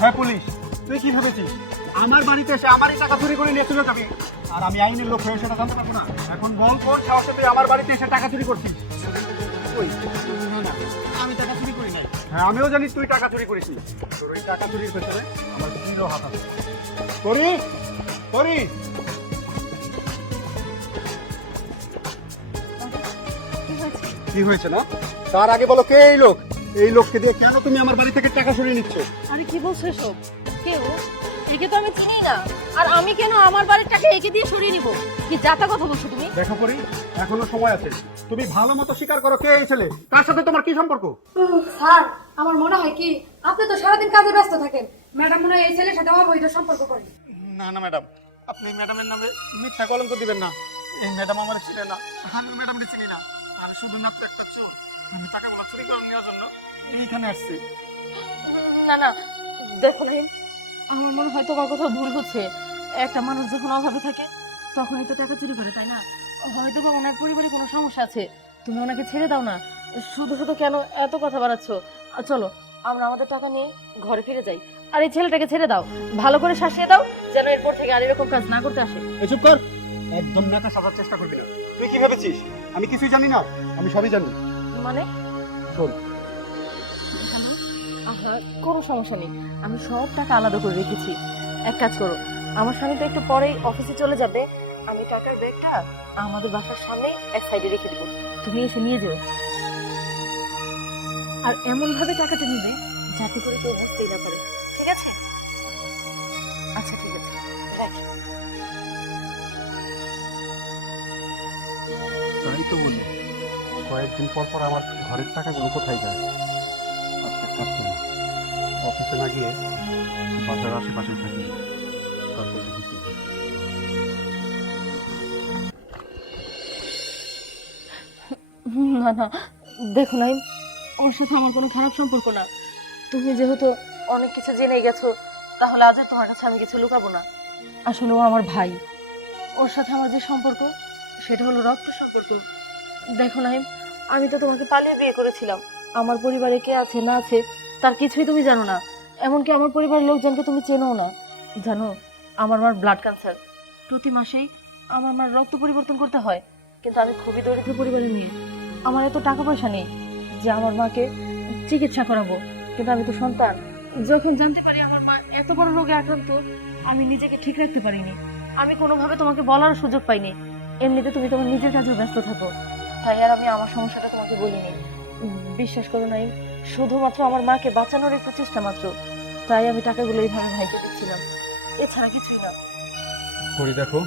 হ্যাঁ পুলিশ। তুই কি ভেবেছিস? আমার বাড়িতে এসে আমারই টাকা চুরি করে নিয়ে চলে যাবি। আর আমি আইনের লোক হয়ে সেটা জানতে না। এখন বল কোন সাহসে তুই আমার বাড়িতে এসে টাকা চুরি করছিস। আমি টাকা চুরি করি নাই। হ্যাঁ আমিও জানি তুই টাকা চুরি করেছিস তোর ওই টাকা চুরির পেছনে আমার কিলো হাত আছে। করি করি কি হয়েছে না? তার আগে বলো কে এই লোক? এই লোককে দিয়ে কেন তুমি আমার বাড়ি থেকে টাকা সরিয়ে নিচ্ছ? আরে কি বলছো এসব? কে ও? একে তো আমি চিনি না। আর আমি কেন আমার বাড়ির টাকা একে দিয়ে সরিয়ে নিব? কি যাতা কথা বলছো তুমি? দেখো করি এখনও সময় আছে। তুমি ভালো মতো স্বীকার করো কে এই ছেলে? তার সাথে তোমার কি সম্পর্ক? স্যার আমার মনে হয় কি আপনি তো সারাদিন কাজে ব্যস্ত থাকেন। ম্যাডাম মনে হয় এই ছেলের সাথে অবৈধ সম্পর্ক করে না না ম্যাডাম। আপনি ম্যাডামের নামে মিথ্যা কলঙ্ক দিবেন না। এই ম্যাডাম আমার চিনে না। আমি ম্যাডামকে চিনি না। আর শুধুমাত্র একটা চোর। আমি টাকাগুলো চুরি করে নেওয়ার জন্য এইখানে আসছি। না না দেখো না আমার মনে হয় তোমার কোথাও ভুল হচ্ছে। একটা মানুষ যখন অভাবে থাকে তখনই তো টাকা চুরি করে তাই না? হয়তো বা ওনার পরিবারে কোনো সমস্যা আছে। তুমি ওনাকে ছেড়ে দাও না। শুধু শুধু কেন এত কথা বাড়াচ্ছ? আর চলো আমরা আমাদের টাকা নিয়ে ঘরে ফিরে যাই। আর এই ছেলেটাকে ছেড়ে দাও। ভালো করে শাসিয়ে দাও যেন এরপর থেকে আর এরকম কাজ না করতে আসে। চুপ কর। একদম নাকা সাজার চেষ্টা করবি না। তুই কি ভেবেছিস? আমি কিছুই জানি না। আমি সবই জানি। মানে? শোন। আহা কোনো সমস্যা নেই। আমি সব টাকা আলাদা করে রেখেছি। এক কাজ করো আমার স্বামী তো একটু পরেই অফিসে চলে যাবে। আমি টাকার ব্যাগটা আমাদের বাসার সামনে এক সাইডে রেখে দেবো। তুমি এসে নিয়ে যেও। আর এমন ভাবে টাকাটা নিবে যাতে করে কেউ বুঝতেই না পারে। ঠিক আছে? আচ্ছা ঠিক আছে। রাখি। তো বলি, কয়েকদিন পর পর আমার ঘরের টাকাগুলো কোথায় যায়, অফিসে না গিয়ে বাসার আশেপাশে থাকি। না না, দেখো নাই, ওর সাথে আমার কোনো খারাপ সম্পর্ক না। তুমি যেহেতু অনেক কিছু জেনে গেছো, তাহলে আজ আর তোমার কাছে আমি কিছু লুকাবো না। আসলে ও আমার ভাই। ওর সাথে আমার যে সম্পর্ক সেটা হলো রক্ত সম্পর্ক। দেখো নাই আমি তো তোমাকে পালিয়ে বিয়ে করেছিলাম। আমার পরিবারে কে আছে, না আছে, তার কিছুই তুমি জানো না। এমনকি আমার পরিবারের লোকজনকে তুমি চেনো না। জানো, আমার মার ব্লাড ক্যান্সার প্রতি মাসেই আমার মার রক্ত পরিবর্তন করতে হয়। কিন্তু আমি খুবই দরিদ্র পরিবারের মেয়ে। আমার এত টাকা পয়সা নেই যে আমার মাকে চিকিৎসা করাবো। কিন্তু আমি তো সন্তান। যখন জানতে পারি আমার মা এত বড় রোগে আক্রান্ত, আমি নিজেকে ঠিক রাখতে পারিনি। আমি কোনোভাবে তোমাকে বলার সুযোগ পাইনি। এমনিতে তুমি তোমার নিজের কাজে ব্যস্ত থাকো। তাই আর আমি আমার সমস্যাটা তোমাকে বলিনি। বিশ্বাস করো নাই, শুধুমাত্র আমার মাকে বাঁচানোর একটু চেষ্টা মাত্র। তাই আমি টাকাগুলো এইভাবে ভাইকে দিচ্ছিলাম। এছাড়া কিছুই না। করি দেখো,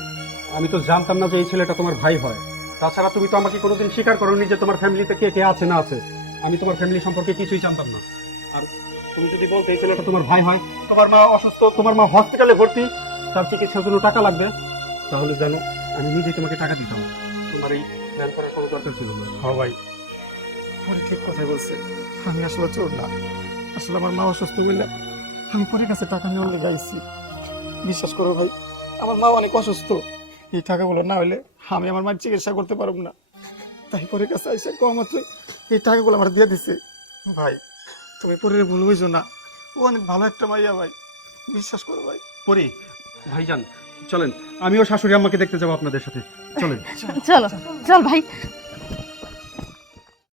আমি তো জানতাম না যে এই ছেলেটা তোমার ভাই হয়। তাছাড়া তুমি তো আমাকে কোনোদিন স্বীকার করোনি যে তোমার ফ্যামিলিতে কে কে আছে না আছে। আমি তোমার ফ্যামিলি সম্পর্কে কিছুই জানতাম না। আর তুমি যদি বলতে এই ছেলেটা তোমার ভাই হয়, তোমার মা অসুস্থ, তোমার মা হসপিটালে ভর্তি, তার চিকিৎসার জন্য টাকা লাগবে? তাহলে জানো আমি নিজে তোমাকে টাকা দিতাম। তোমার এই প্ল্যান করার কোনো দরকার ছিল না। হ্যাঁ ভাই। পরে ঠিক কথাই বলছে। আমি আসলে চোর না। আসলে আমার মা অসুস্থ বললে আমি পরের কাছে টাকা নিয়ে লেগে আইছি। বিশ্বাস করো ভাই আমার মা অনেক অসুস্থ। এই টাকাগুলো না হলে আমি আমার মার চিকিৎসা করতে পারব না। তাই পরের কাছে আইসে কম মাত্র এই টাকাগুলো আমার দিয়ে দিছে। ভাই তুমি পরের ভুল বুঝো না। ও অনেক ভালো একটা মাইয়া ভাই। বিশ্বাস করো ভাই। পরি ভাইজান চলেন আমিও শাশুড়ি আম্মাকে দেখতে যাব আপনাদের সাথে। চলেন। চলো চল ভাই।